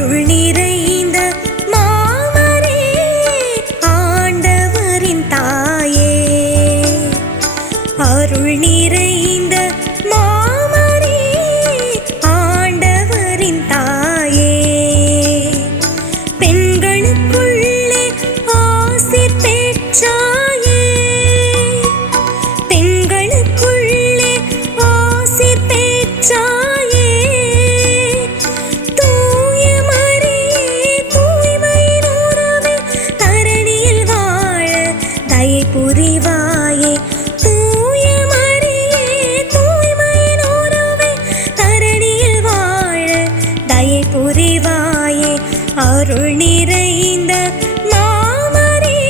அருள் நிறைந்த மாமரே ஆண்டவரின் தாயே, அருள் நிறைந்த மாமரே ஆண்டவரின் தாயே, பெண்களுக்குள்ளே ஆசீர் பெற்றாயே, பெண்களுக்குள்ளே ஆசீர் பெற்றாயே, தூய மரியே தூய்மையின் உறவே தரணியில் வாழ தயை புரிவாயே, தூய மரியே தூய்மையின் உறவே தரணியில் வாழ தயை புரிவாயே, அருள் நிறைந்த மாமரே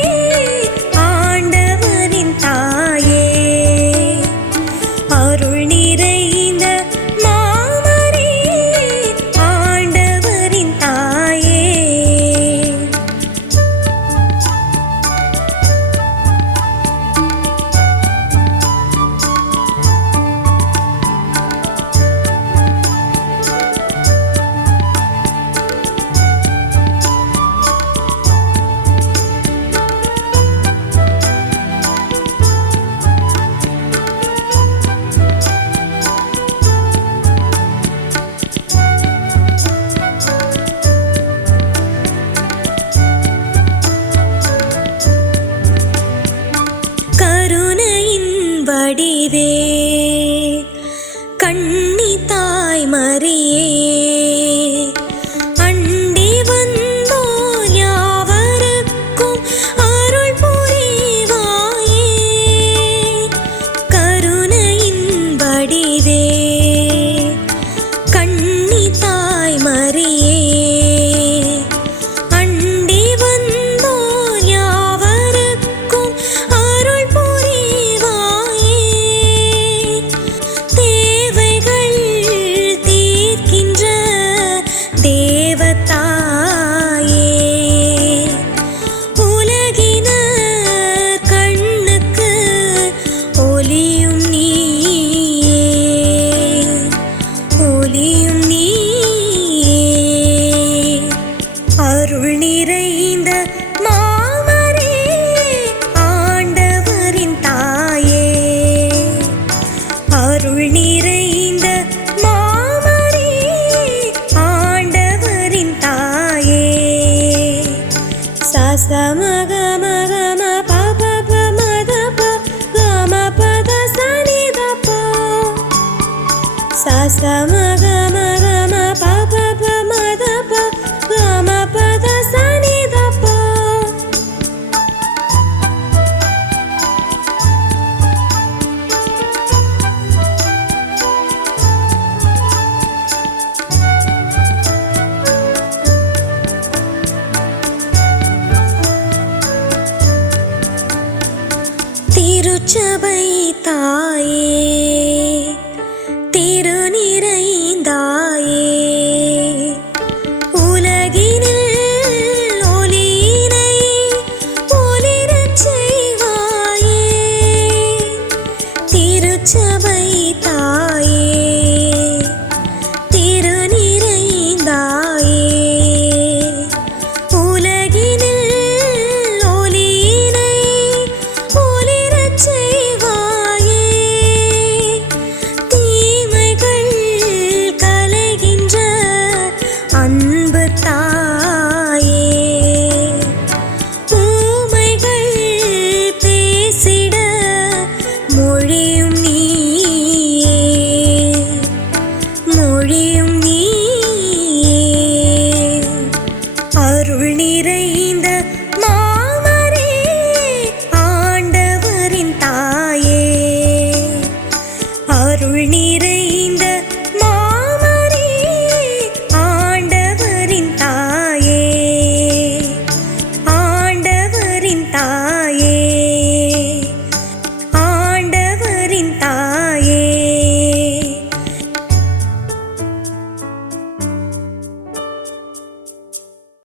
ஆண்டவரின் தாயே, அருள் நிறைந்த மாமரே ஆண்டவரின் தாயே. கருணையின் வடிவே கண்ணி தாய் மரியே, அண்டி வந்தோர் யாவருக்கும் அருள் புரிவாயே, கருணையின் வடிவே கண்ணி தாய் மரியே, அண்டி வந்தோர் யாவருக்கும் அருள் புரிவாயே, தேவைகள் தீர்க்கின்ற தேவதாயே, உலகினர் கண்ணுக்கு ஒளியும் நீயே, ஒளியும் நீயே, அருள் நிறைந்த மாமரே ஆண்டவரின் தாயே, அருள் நிறைந்த மாமரே ஆண்டவரின் தாயே. சசமகமகம பபப மதப கம பத சனிதப, சசமகமகம பபப மதப கம பத சனிதப. திருச்சபை தாயே, திருநிறைந்தாயே, உலகினில் ஒளியினை ஒளிரச் செய்வாயே, திருச்சபை தாயே, திருநிறைந்தாயே, உலகினில் ஒளியினை ஒளிரச் செய்வாயே, தீமைகள் களைகின்ற அன்பு தாயே, ஊமைகள் பேசிட மொழியும் நீயே, மொழியும் நீயே, அருள் நிறைந்த மாமரே ஆண்டவரின் தாயே, அருள் நிறைந்த